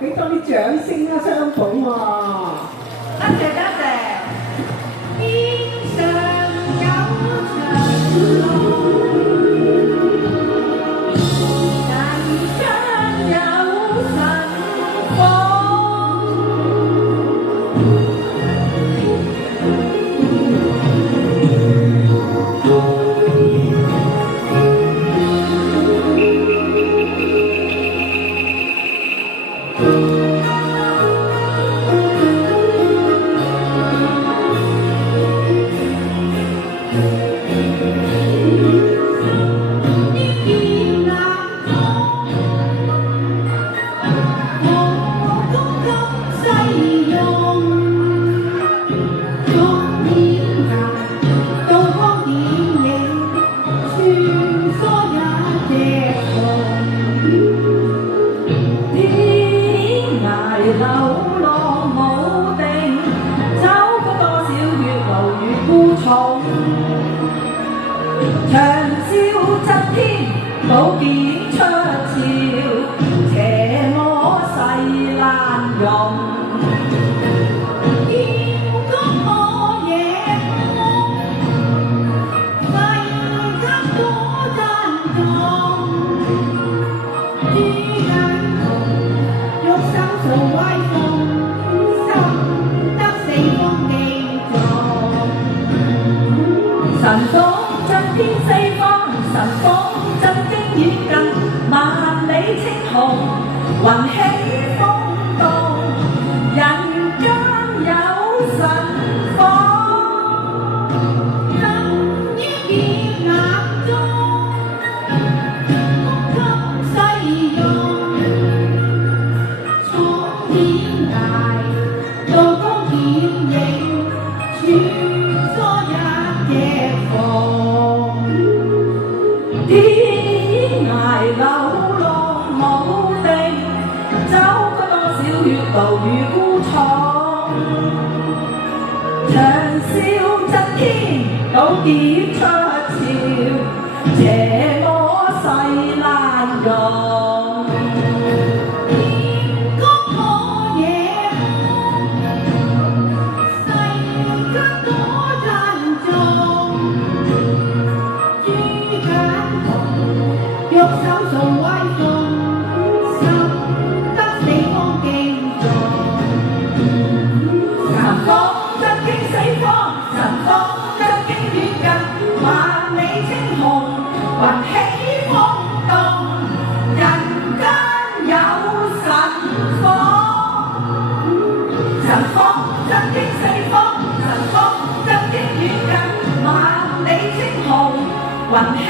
俾多啲掌聲啦，雙捧喎！多謝多謝。天上有長路，人間有神火。流浪無定，走過多少月流與孤重，長笑震天，寶劍出鞘，邪魔勢難容。神風震天四方，神風震驚遠近，萬里青紅，雲起風動，人間有神火，震於劍眼中，功給世用，闖天涯，刀光劍影，穿梭一夜天涯流浪無定，走過多少月路與孤闖，長笑震天，寶劍出鞘，邪魔勢難容。天高可野世間多珍重，玉手做威風，深得四方敬重。神風震驚四方，神風震驚遠近，萬里青紅，雲起風動，人間有神火。神風震驚四方，神風震驚遠近，萬里青紅，雲起